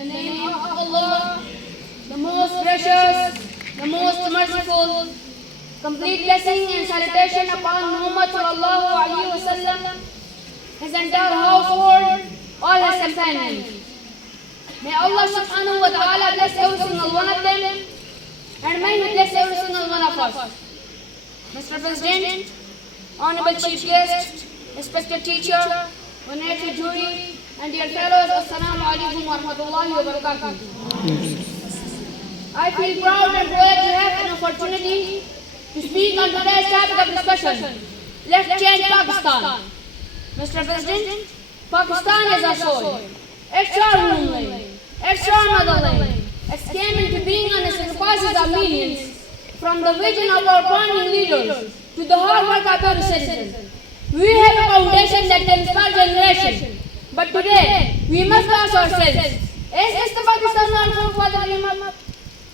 the name of Allah, the most gracious, the most merciful. Complete blessing and salutation upon Muhammad sallallahu alaihi wasallam, his entire household, all his companions. May Allah subhanahu wa ta'ala bless every single one of them, and may He bless every single one of us. Mr. President, Honorable Chief Guest, respected teacher, honorary jury, and dear fellows, Asalamualikum wa rahmatullahi wa barakatuh. I feel proud and glad to have an opportunity to speak on today's topic of discussion. Let's change Pakistan. Mr. President, Pakistan is our soul. It's our homeland. It's our motherland. It came into being on the sacrifices of millions, from the vision of our founding leaders to the hard work of every citizen. We have a foundation that can inspire generations. But today, we must ask ourselves, is this the Pakistan our forefathers dreamed of?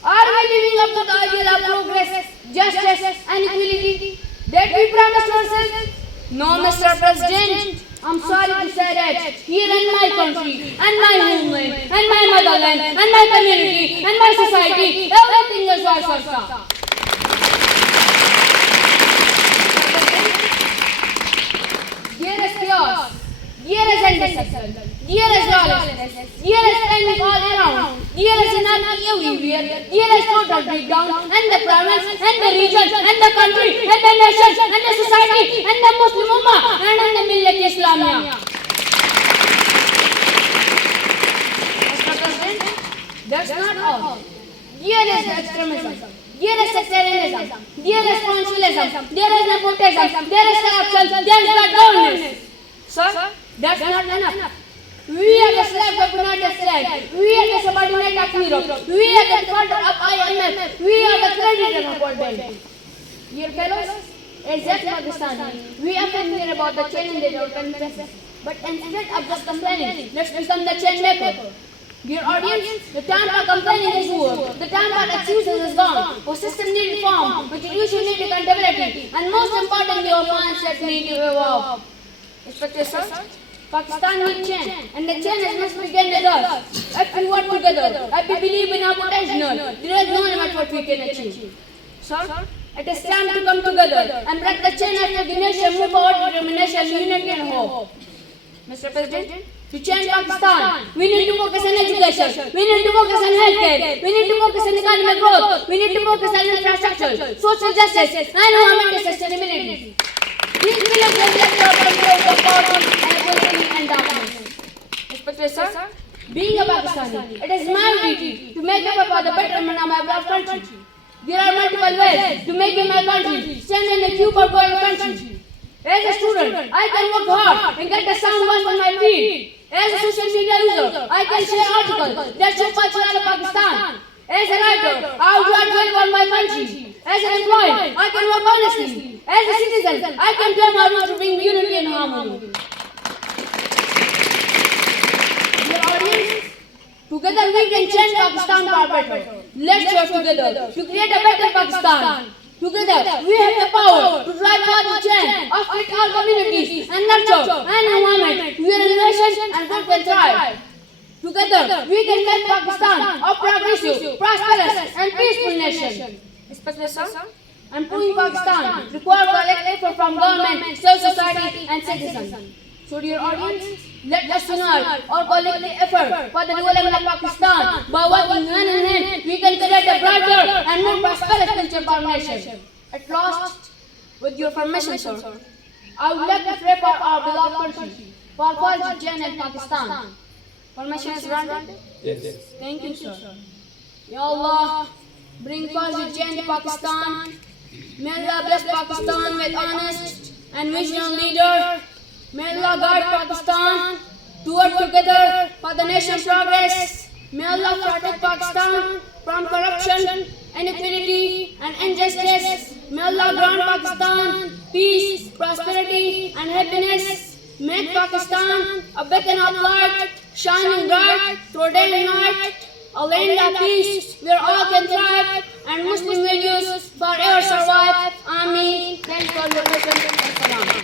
Are we living up to the ideal of progress, justice, and equality that we promised ourselves? No, Mr. President. I'm sorry to say that here in my country, and my homeland, and my motherland, and my community, and my society, everything is vice versa. There is chaos, there is indiscipline, there is lawlessness, there is panic all around, there is anarchy everywhere, there is total breakdown, and the province, and the region, and the country, and the nation, and the society, and the Muslim Ummah, and the Millat Islamiyah. Mr. President, that's not all. There is extremism, there is sectarianism, there is consulism, there is nepotism, there is corruption, there is bad governance. Sir, that's not enough. We are the slave of United States. We are the subordinate of Europe. We are the defaulter of IMF. We are the creditor of World Bank. Dear fellows, as yet Pakistani, we often hear about the challenges our country faces, but instead of just complaining, let's become the change maker. Dear audience, the time for complaining is over. The time for excuses is gone. Our system needs reform, institutions need accountability, and most importantly, our mindset needs to evolve. Respected sir, Pakistan needs change, and the change must begin with us. If we work together, if we believe in our potential, there is no limit what we can achieve. Sir, it is time to come together and break the chain of the nation, move forward with determination, unity and hope. Mr. President, to change Pakistan, we need to focus on education, we need to focus on healthcare, we need to focus on economic growth, we need to focus on infrastructure, social justice, and environmental sustainability. These pillars reflect our control of poverty, inequality, and darkness. Respected sir, being a Pakistani, it is my duty to make up for the betterment of my beloved country. There are multiple ways to make my country stand in the queue for our country. As a student, I can work hard and get a sound voice on my feet. As a social media user, I can share articles that show culture of Pakistan. As a writer, I would write well about my country. As an employee, I can work honestly. As a citizen, I can play my role to bring unity and harmony. Dear audience, together we can change Pakistan for better. Let's work together to create a better Pakistan. Together, we have the power to drive forward change, uplift all communities, and nurture an environment where innovation and growth can thrive. Together, we can make Pakistan a progressive, prosperous, and peaceful nation. Especially, sir, improving Pakistan requires collective effort from government, civil society, and citizens. So, dear audience, let us unite our collective effort for the development of Pakistan. By working hand in hand, we can create a brighter and more prosperous future for our nation. At last, with your permission, sir, I would like to pray for our beloved country, for positive change in Pakistan. Permission is granted? Yes. Thank you, sir. Ya Allah, bring positive change in Pakistan. May Allah bless Pakistan with honest and visionary leader. May Allah guide Pakistan to work together for the nation's progress. May Allah protect Pakistan from corruption, inequality, and injustice. May Allah grant Pakistan peace, prosperity, and happiness. Make Pakistan a beacon of light, shining bright through day and night. A land of peace where all can thrive, and Muslim values forever survive. Ameen. Thanks for your attention.